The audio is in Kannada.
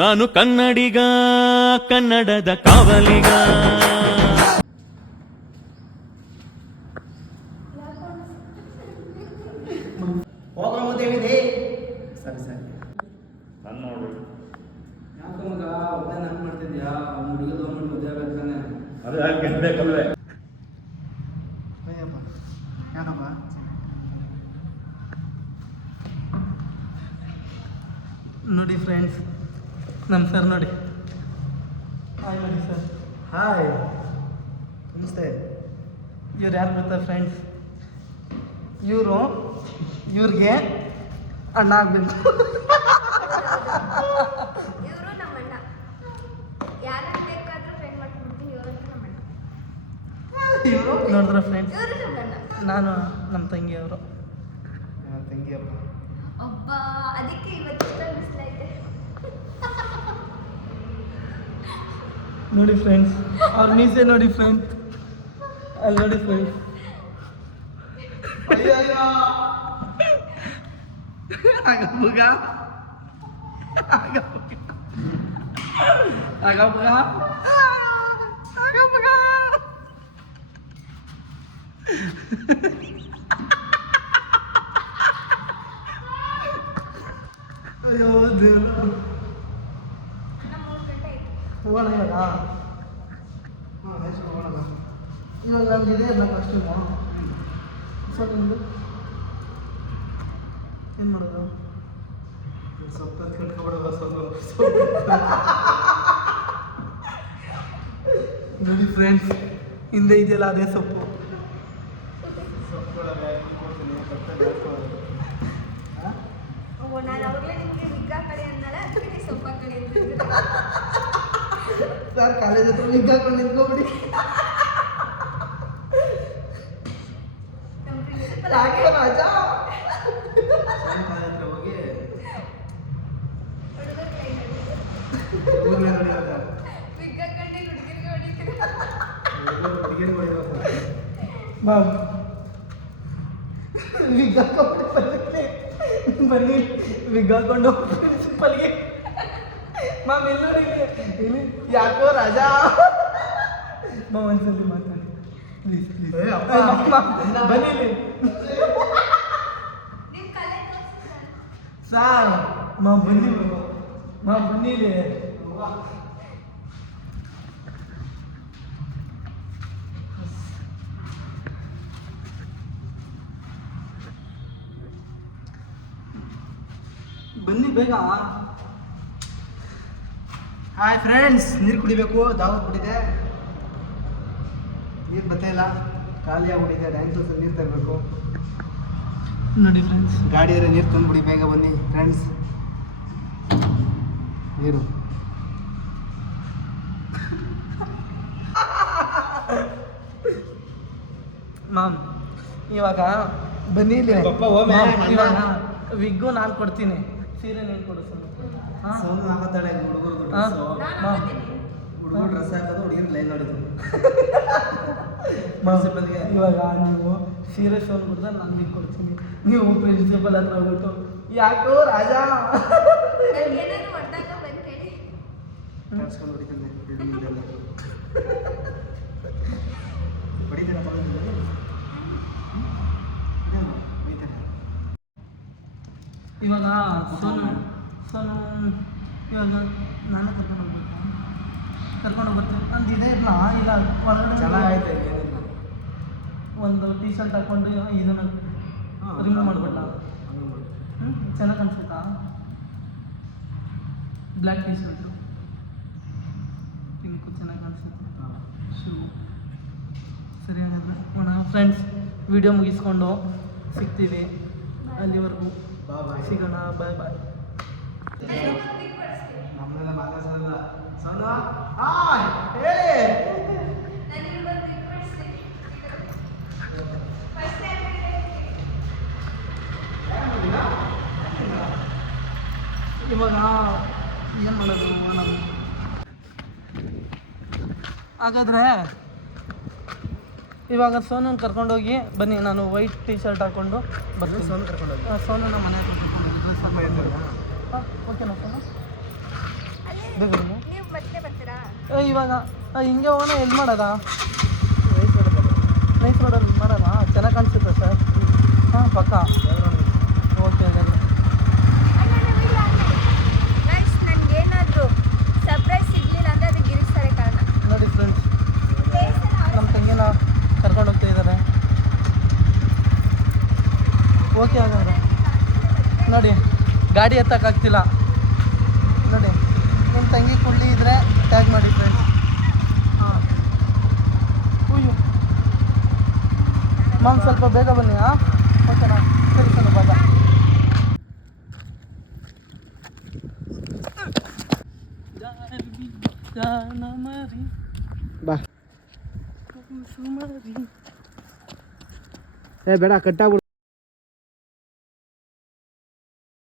ನಾನು ಕನ್ನಡಿಗ, ಕನ್ನಡದ ಕಾವಲಿಗ. ಹೋಗೋದೇವಿದೆ. ಸರಿ ಸರಿ ನಾನು ನೋಡು. ಯಾಕೆ ಮಗ ಒಬ್ಬನೇ ನಾನು ಮಾಡ್ತಿದ್ಯಾ? ಅವ್ನು ಹುಡುಗ ತಗೊಂಡು ಮದುವೆ ಆಗ್ತಾನೆ. ಅದು ಯಾಕೆ ಬೇಕಲ್ವೇ? ಅಯ್ಯಪ್ಪ ಯಾಕಪ್ಪ? ನೋಡಿ ಫ್ರೆಂಡ್ಸ್, ನಮ್ಮ ಸರ್ ನೋಡಿ. ಹಾಯ್ ಮಾಡಿ ಸರ್. ಹಾಯ್ ನಮಸ್ತೆ. ಇವ್ರು ಯಾರು ಗೊತ್ತಾ ಫ್ರೆಂಡ್ಸ್? ಇವ್ರಿಗೆ ಅಣ್ಣ ಆಗಬೇಕು. ಇವರು ನಮ್ಮ ಅಣ್ಣ. ಯಾರನ್ನ ಬೇಕಾದ್ರೂ ಫ್ರೆಂಡ್ ಮಾಡ್ಕೊಂಡ್ಬಿಡ್ತೀನಿ. ಇವರಂತೂ ನಮ್ಮ ಅಣ್ಣ. ಇವರು ನೋಡಿದ್ರ ಫ್ರೆಂಡ್ಸ್, ಇವರು ನಮ್ಮ ಅಣ್ಣ. ನಾನು ನಮ್ಮ ತಂಗಿಯವರು. ತಂಗಿಯಪ್ಪ. ಒಬ್ಬ ಅದಕ್ಕೆ ಇವತ್ತಿಷ್ಟ ಬಿಸಿಲೈತೆ. ನೋಡಿ ಫ್ರೆಂಡ್ಸ್, ಅವ್ರ ಮೀಸೆ ನೋಡಿ ಫ್ರೆಂಡ್ಸ್, ಅಲ್ಲಿ ನೋಡಿ ಫ್ರೆಂಡ್ಸ್. ಆಗಪ್ಪಗ ಅಯ್ಯೋ ದೇವ್ರು. ನಮ್ಮ 3 ಗಂಟೆ ಆಯ್ತು. ಹೋಗೋಣ ಇವಾಗ. ಇವಾಗ ನಮ್ದಿದೆ ಎಲ್ಲ ಕಾಸ್ಟ್ಯೂಮು. ಸೊ ನಿಮ್ಮದು ಏನು ಮಾಡೋದು? ಸ್ವಲ್ಪ ಕಟ್ಕೊಬಿಡುವ ಸ್ವಲ್ಪ. ನೋಡಿ ಫ್ರೆಂಡ್ಸ್, ಹಿಂದೆ ಇದೆಯಲ್ಲ ಅದೇ ಸೊಪ್ಪು. ನಾನು ಅವ್ರಲ್ಲೇ ನಿಮಗೆ ವಿಗ್ಗ ಕಡೆ ಅಂದಲ್ಲ, ಅದಕ್ಕೆ ನೀವು ಸೊಪ್ಪ ಕಡೆ ಅಂತ. ಸರ್ ಕಾಲೇಜ್ ಹತ್ರ ವಿಗ್ ಹಾಕೊಂಡು ನಿಂತ್ಕೊಬಿಡಿ. ನಮ್ಮ ಪ್ರಿನ್ಸಿಪಲ್ ಯಾಕೆ ರಾಜ? ಹತ್ರ ಹೋಗಿ ಹುಡುಗರ ಕೈ ಹಿಡಿದು ಊರ್ನ ನೋಡಿದಾಗ ವಿಗ್ಗ ಕಂಡು ಹುಡುಗರಿಗೆ ಹೊಡಿತೀರ. ಹುಡುಗಿಯರಿಗೆ ಹೊಡೆಯುವಾಗ ಮ್ಯಾಮ್ ವಿಗ್ ಹಾಕೊಂಡು ಬರಲಿಕ್ಕೆ ಬನ್ನಿ. ವಿಗ್ ಹಾಕೊಂಡು ಪ್ರಿನ್ಸಿಪಲ್ಗೆ ಮ್ಯಾಮ್ ಇಲ್ಲ ಇಲ್ಲಿ ಯಾಕೋ ರಾಜ ಮ್ಯಾಮ್ ಒಂದ್ಸಲಿ ಮಾತಾಡಿ ಪ್ಲೀಸ್ ಪ್ಲೀಸ್. ಏ ಅಪ್ಪ. ಬನ್ನಿ ಇಲ್ಲಿ ನಿಮ್ಮ ಕಲೆ ತೋರಿಸಿ ಸಾರ್. ಮ್ಯಾಮ್ ಬನ್ನಿ, ಮ್ಯಾಮ್ ಬನ್ನಿ ಇಲ್ಲಿ. ಬನ್ನಿ ಬೇಗ. ಹಾಯ್ ಫ್ರೆಂಡ್ಸ್, ನೀರು ಕುಡಿಬೇಕು. ದಾವತ್ ಬಿಟ್ಟಿದೆ, ನೀರು ಬರ್ತಾ ಇಲ್ಲ, ಖಾಲಿ ಆಗ್ಬಿಟ್ಟಿದೆ. ಟ್ಯಾಂಕ್ಸ್ ನೀರು ತರಬೇಕು. ನೋಡಿ ಫ್ರೆಂಡ್ಸ್, ಗಾಡಿಯಲ್ಲಿ ನೀರು ತಂದುಬಿಡಿ, ಬೇಗ ಬನ್ನಿ ಫ್ರೆಂಡ್ಸ್. ನೀರು ಮ್ಯಾಮ್ ಇವಾಗ ಬನ್ನಿ ಇಲ್ಲಿ. ಪಪ್ಪ, ಹೋಮೆ, ಮ್ಯಾಮ್, ಅಣ್ಣ. ಇವಾಗ ವಿಗ್ಗು ನಾನು ಕೊಡ್ತೀನಿ, ಸೀರೆ ನೀನು ಕೊಡು ಸರ್. ಹಾಂ ಸೌಂಡ್ ಹಾಕೋತಾಳೆ ಹುಡುಗರು ಹಾಂ ನಾನು ಮ್ಯಾಮ್. ಹಾಕೋತೀನಿ. ಹುಡುಗರು ಡ್ರೆಸ್ ಹಾಕೋದು, ಹುಡುಗಿನ ಲೈನ್ ನೋಡಿದ್ರು. ಮ್ಯಾಮ್, ಪ್ರಿನ್ಸಿಪಲ್ಗೆ ಇವಾಗ ನೀವು ಸೀರೆ ಶೋನ್ ಕೊಡಿದ್ರೆ ನಾನು ವಿಗ್ ಕೊಡ್ತೀನಿ. ನೀವು ಪ್ರಿನ್ಸಿಪಲ್ ಹತ್ರ ಹೋಗ್ಬಿಟ್ಟು ಯಾಕೋ ರಾಜ ನನಗೇನಾದ್ರು ಹೊಡೆದಾಗ ಬಂದು ಹೇಳಿ. ಕಳ್ಸ್ಕೊಂಡು ಹೊಡಿತಾನೆ ಬಿಲ್ಡಿಂಗ್ದೆಲ್ಲ. ಹೊಡಿತಾನೆ ಪಕ್ಕದಲ್ಲಿ. ಹೊಡಿತಾನೆ. ಇವಾಗ ಸೋನು ಇವಾಗ ನಾನೇ ಕರ್ಕೊಂಡು ಹೋಗ್ಬೇಕು. ಕರ್ಕೊಂಡು ಬರ್ತೀನಿ ಅಂತ ಇದೆ ಇಲ್ಲ ಇಲ್ಲ ಹೊರಗಡೆ ಚೆನ್ನಾಗೈತೆ. ಒಂದು ಟೀ ಶರ್ಟ್ ಹಾಕ್ಕೊಂಡು ಇದನ್ನು ರಿಮೂವ್ ಮಾಡಿಬಿಡ್ಲ. ಚೆನ್ನಾಗಿ ಅನ್ಸುತ್ತಾ? ಬ್ಲ್ಯಾಕ್ ಟೀ ಶರ್ಟು ಪಿಂಕು ಚೆನ್ನಾಗಿ ಕಾಣಿಸುತ್ತೆ. ಶೂ ಸರಿ ಹಾಗಾದ್ರೆ ಫ್ರೆಂಡ್ಸ್, ವಿಡಿಯೋ ಮುಗಿಸ್ಕೊಂಡು ಸಿಗ್ತೀವಿ. ಅಲ್ಲಿವರೆಗೂ ಸಿಗೋಣ. ಬಾಯ್ ಬಾಯ್. ನನಗೊಂದು wig ಕೊಡಿಸ್ತೀನಿ. ನಮ್ಮನ್ನೆಲ್ಲ ಮಾತಾಡ್ಸೋಲ್ಲ. ಸೌಂಡ್ ಹಾಯ್ ಹೇಳಿ. ನನಗೊಂದು wig ಕೊಡಿಸ್ತೀನಿ. First time ಹೇಳ್ತೀನಿ. ಇವಾಗ ಏನು ಮಾಡೋದು ನಾವು? ಹಾಗಾದರೆ ಇವಾಗ ಸೋನನ್ ಕರ್ಕೊಂಡೋಗಿ ಬನ್ನಿ. ನಾನು ವೈಟ್ ಟೀ ಶರ್ಟ್ ಹಾಕ್ಕೊಂಡು ಬರ್ತೀನಿ. ಸೌಂಡ್ ಕರ್ಕೊಂಡು ಹೋಗಿ. ಸೋನನ ಮನೆ ಹತ್ರ ಡ್ರೆಸ್ ಅಪ್ಪ ಹಾಕೊಂಡು ಹೇಳ್ತಾರಾ? ಹಾಂ ಓಕೆನಾ ಸೋನು? ಬೇಗೂರಿಂದ ನೀವು ಮತ್ತೆ ಬರ್ತೀರಾ? ಇವಾಗ ಹಿಂಗೆ ಹೋಗೋಣ ಎಲ್ಲಿ ಮಾಡೋದಾ? ನೈಸ್ ರೋಡಲ್ಲಿ ಮಾಡೋಣ, ಚೆನ್ನಾಗಿ ಕಾಣಿಸುತ್ತೆ ಸರ್. ಹಾಂ ಪಕ್ಕ ಓಕೆ. ಗೈಸ್, ನನಗೇನಾದರೂ ಸರ್ಪ್ರೈಸ್ ಸಿಗಲಿಲ್ಲ ಅಂದರೆ ಅದು ಗಿರೀಶ್ ಸರೇ ಕಾರಣ. ನೋಡಿ ಫ್ರೆಂಡ್ಸ್, ನಮ್ಮ ತಂಗಿನ ಕರ್ಕೊಂಡು ಹೋಗ್ತಾ ಇದ್ದಾರೆ. ಓಕೆ ಹಾಗಾದ್ರೆ ನೋಡಿ, ಗಾಡಿ ಎತ್ತಕ್ಕಾಗ್ತಿಲ್ಲ ನೋಡಿ. ನಿಮ್ಮ ತಂಗಿ ಕುಳ್ಳಿ ಇದ್ದರೆ ಟ್ಯಾಗ್ ಮಾಡಿ ಫ್ರೆಂಡ್ಸ್. ಹಾಂ ಅಯ್ಯೋ ಮ್ಯಾಮ್, ಸ್ವಲ್ಪ ಬೇಗ ಬನ್ನಿ. ಹಾಂ ಓಕೆನಾ? ಸರಿ ಸರಿ ಬಾಬಾ. ಬಾ. ಏ ಬೇಡ, ಕಟ್ಟಾಗ್ಬಿಡು.